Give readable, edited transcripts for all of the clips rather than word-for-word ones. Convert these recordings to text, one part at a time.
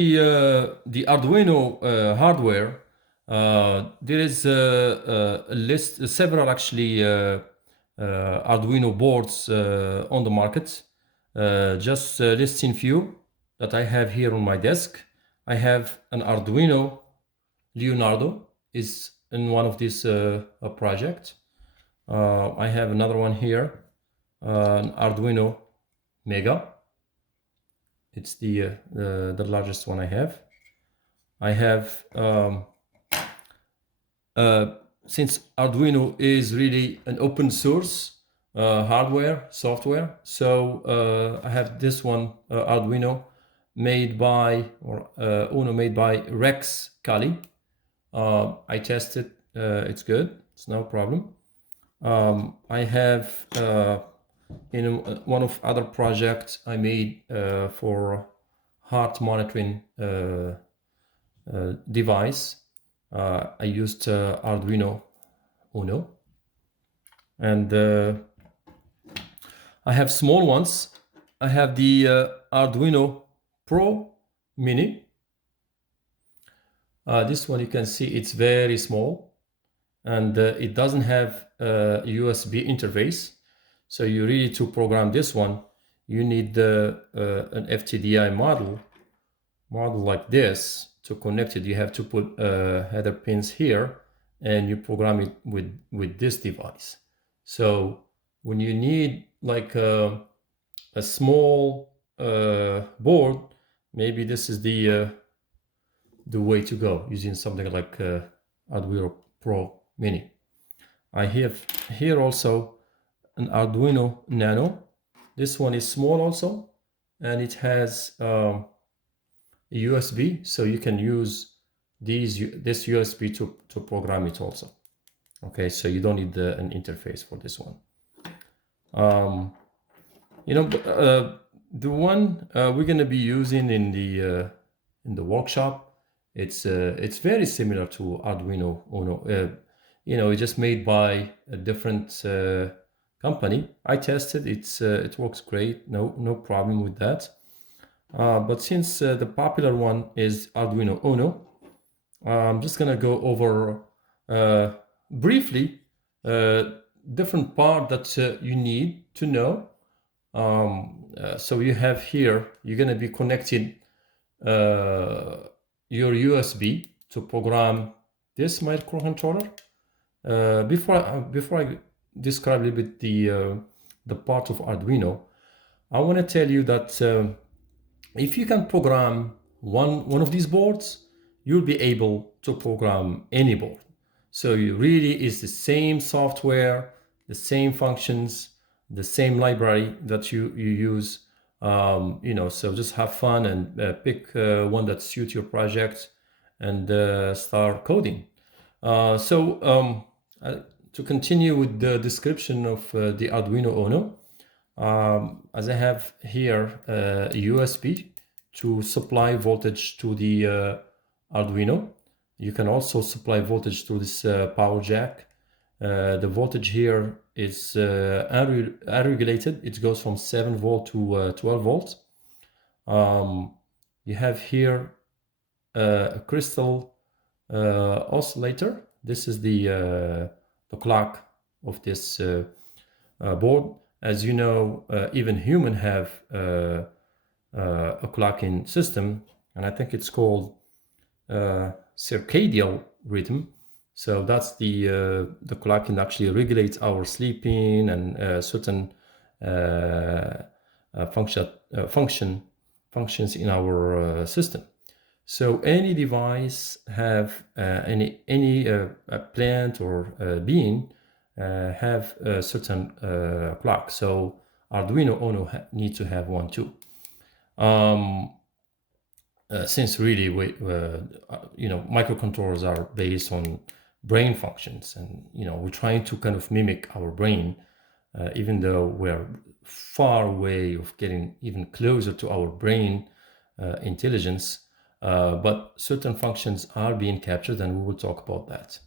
The Arduino hardware, there is a list, several actually Arduino boards on the market. Just listing few that I have here on my desk. I have an Arduino Leonardo is in one of these project. I have another one here, an Arduino Mega. It's the largest one I have. I have since Arduino is really an open source hardware software, so I have this one Arduino made by Uno made by Rex Kali. I tested, it's good, it's no problem. I have in one of other projects I made for heart monitoring device. I used Arduino Uno, and I have small ones. I have the Arduino Pro Mini. This one you can see it's very small, and it doesn't have a USB interface. So you really, to program this one, you need an FTDI model like this. To connect it, you have to put header pins here, and you program it with this device. So when you need like a small board, maybe this is the way to go, using something like Arduino Pro Mini. I have here also an Arduino Nano. This one is small also, and it has USB, so you can use this USB to program it also. Okay, so you don't need an interface for this one. The one we're going to be using in the workshop, it's very similar to Arduino Uno. It's just made by a different company. I tested it works great, no problem with that. But since the popular one is Arduino Uno, I'm just gonna go over briefly different part that you need to know. So you have here, you're gonna be connecting your USB to program this microcontroller. Before I describe a little bit the part of Arduino, I want to tell you that if you can program one of these boards, you'll be able to program any board. So you really is the same software, the same functions, the same library that you use. So just have fun and pick one that suits your project and start coding. To continue with the description of the Arduino Uno, as I have here a USB to supply voltage to the Arduino. You can also supply voltage through this power jack. The voltage here is unregulated. It goes from 7 volt to 12 volts. You have here a crystal oscillator. This is the clock of this board. As you know, even human have a clocking system, and I think it's called circadian rhythm. So that's the clocking actually regulates our sleeping and certain functions in our system. So any device have any plant or being have a certain clock. So Arduino Uno need to have one too. Since really microcontrollers are based on brain functions, and we're trying to kind of mimic our brain, even though we're far away of getting even closer to our brain intelligence, but certain functions are being captured, and we will talk about that.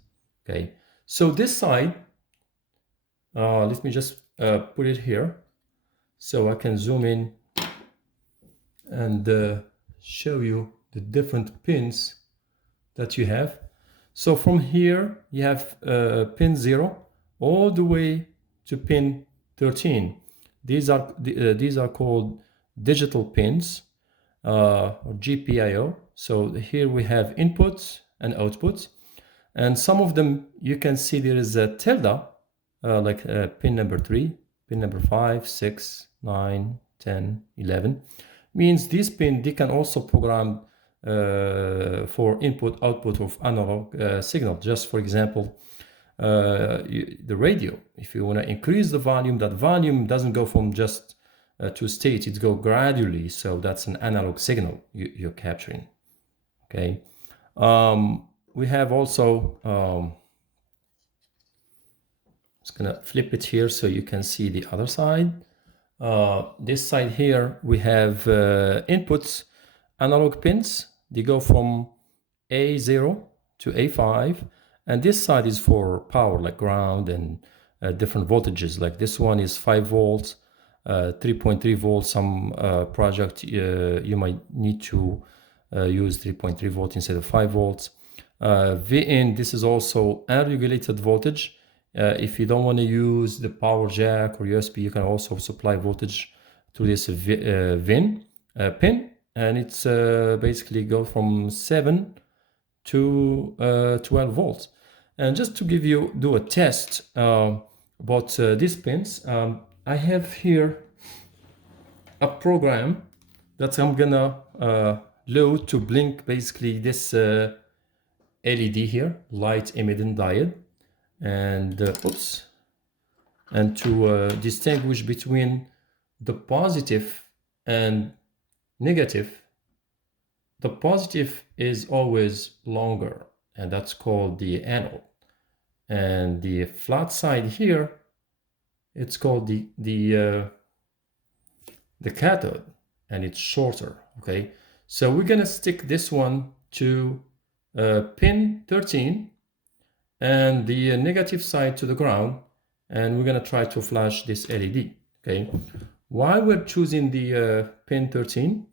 Okay, so this side, let me just put it here so I can zoom in and show you the different pins that you have. So from here, you have pin 0 all the way to pin 13. These are called digital pins, or GPIO. So here we have inputs and outputs. And some of them, you can see there is a tilde, like pin number 3, pin number 5, 6, 9, 10, 11. Means this pin, they can also program for input output of analog signal. Just for example, the radio, if you want to increase the volume, that volume doesn't go from just to state, it go gradually. So that's an analog signal you're capturing. Okay. We have also, just gonna flip it here so you can see the other side. This side here, we have inputs, analog pins. They go from A0 to A5. And this side is for power, like ground and different voltages. Like this one is 5 volts, 3.3 volts. Some project you might need to use 3.3 volts instead of 5 volts. Vin, this is also unregulated voltage. If you don't want to use the power jack or USB, you can also supply voltage to this Vin pin, and it's basically go from 7 to 12 volts. And just to do a test about these pins, I have here a program that I'm gonna load to blink basically this LED here, light emitting diode, and and to distinguish between the positive and negative. The positive is always longer, and that's called the anode. And the flat side here, it's called the cathode, and it's shorter. Okay, so we're gonna stick this one to pin 13 and the negative side to the ground, and we're gonna try to flash this LED. Okay, why we're choosing the pin 13?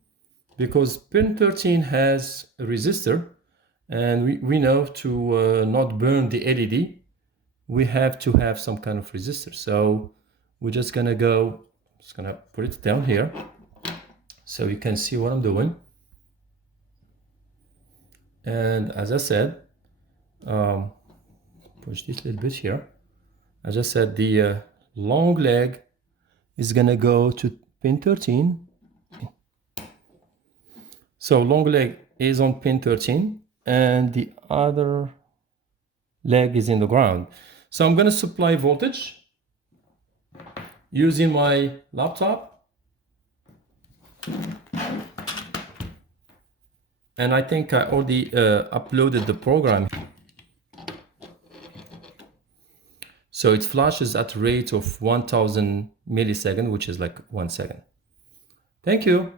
Because pin 13 has a resistor, and we know to not burn the LED, we have to have some kind of resistor. So we're just gonna put it down here so you can see what I'm doing. And as I said, push this a little bit here. As I said, the long leg is gonna go to pin 13. So long leg is on pin 13 and the other leg is in the ground. So I'm gonna supply voltage using my laptop. And I think I already uploaded the program. So it flashes at a rate of 1000 milliseconds, which is like 1 second. Thank you.